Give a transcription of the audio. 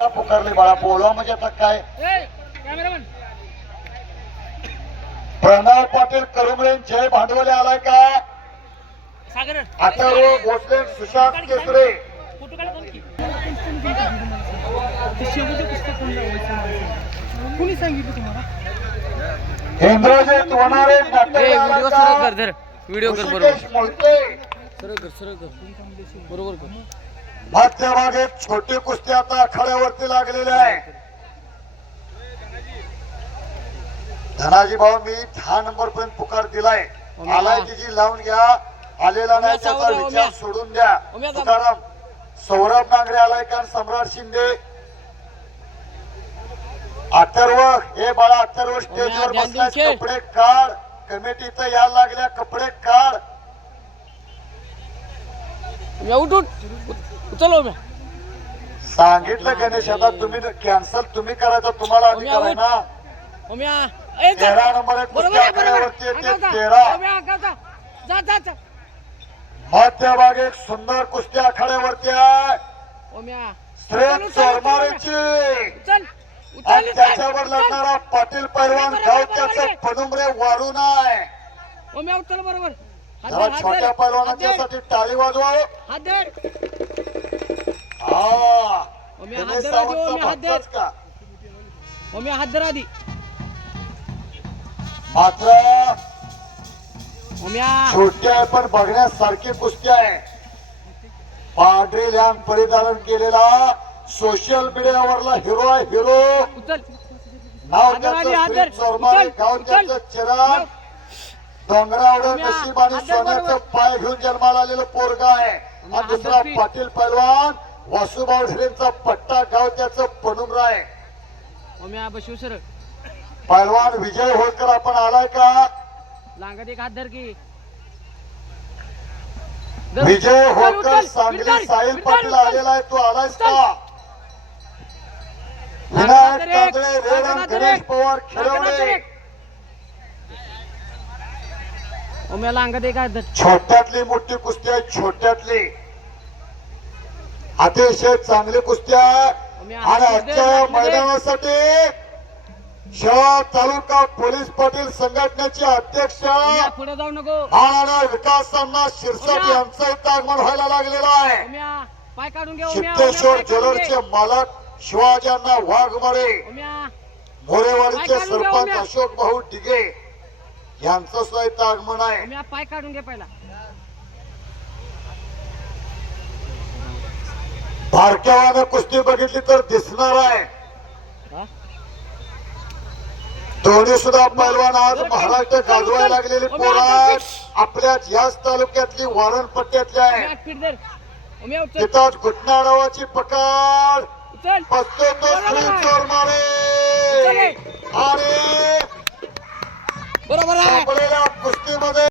पुकारले बाळा बोलवा म्हणजे आता काय प्रणव पाटील करुमळे जय भांडवले आलाय का आता भोसले सुशांत केसरे कोणी सांगितलं तुम्हाला इंद्रजित वनारे व्हिडिओ कर बरोबर कर मध्यभागी छोटी कुस्ती आता आखाड्यावरती लागलेली आहे. धनाजी भाऊ मी 10 नंबर पर्यंत पुकार दिलाय. आलाय तिची लावून घ्या, आलेला नाही त्याचा विचार सोडून द्या. तुकाराम सौरभ नांगरे आलाय का सम्राट शिंदे अथर्व हे बाळा अथर्व स्टेजवर बसलाय. कपडे काढ, कमिटीचं यायला लागल्या कपडे काढ. उचल सांगितलं गणेश आता तुम्ही कॅन्सल तुम्ही करायचं तुम्हाला अधिकार आहे ना. 13 नंबर कुस्ती आखाड्यावरती येते 13 मध्यभागी एक सुंदर कुस्ती आखाड्यावरती आहे. श्रेष्ठ चोरमारेची आणि त्याच्यावर लढणारा पाटील पैलवान गाव त्याचं पनुमरे वाढून आहे. बरोबर जरा छोट्या पैलवानाच्यासाठी टाळी वाजवा. हा गणेश सावंतचा भक्तच का मात्र छोटी आहे पण बघण्यासारखी कुस्ती आहे. पांढरी लॅम्प परिधारण केलेला सोशल मीडियावरला हिरो आहे. हिरो नाव त्याचं चोरमारे गाव त्याचं चिराग डोंगरावर नशीब आणि सोन्याचं पाय घेऊन जन्माला आलेलं पोरगा आहे. आणि दुसरा पाटील पैलवान वासुभाऊ ढेरेंचा पट्टा गाव त्याचं पनुमरा आहे. पैलवान विजय होळकर आपण आलाय का? विजय होळकर सांगली साहिल पाटील आलेला आहे. तू आलायस का? विनायक कांबळे रेड गणेश पवार खेळवणे छोट्यातली मोठी कुस्ती आहे. छोट्यातली अतिशय चांगली कुस्ती आहे. आणि आजच्या मैदानासाठी शहर तालुका पोलीस पाटील संघटनेचे अध्यक्ष महाराणा विकास अण्णा शिरसाट यांचं इथं आगमन व्हायला लागलेलं आहे. सिद्धेश्वर ज्वेलर्सचे मालक शिवाजी अण्णा वाघमारे, मोरेवाडीचे सरपंच अशोक भाऊ डिगे यांचं सुद्धा इथं आगमन आहे. पाय काढून घे पहिला. बारक्यावानं कुस्ती बघितली तर दिसणार आहे. दोन्ही सुद्धा पैलवान आज महाराष्ट्र गाजवायला लागलेली पोरं आपल्याच याच तालुक्यातली वारण पट्ट्यातली आहे. तिथंच घुटना नावाची पकड बसतो तो श्री चोरमारे आणि बरोबर आहे कुस्तीमध्ये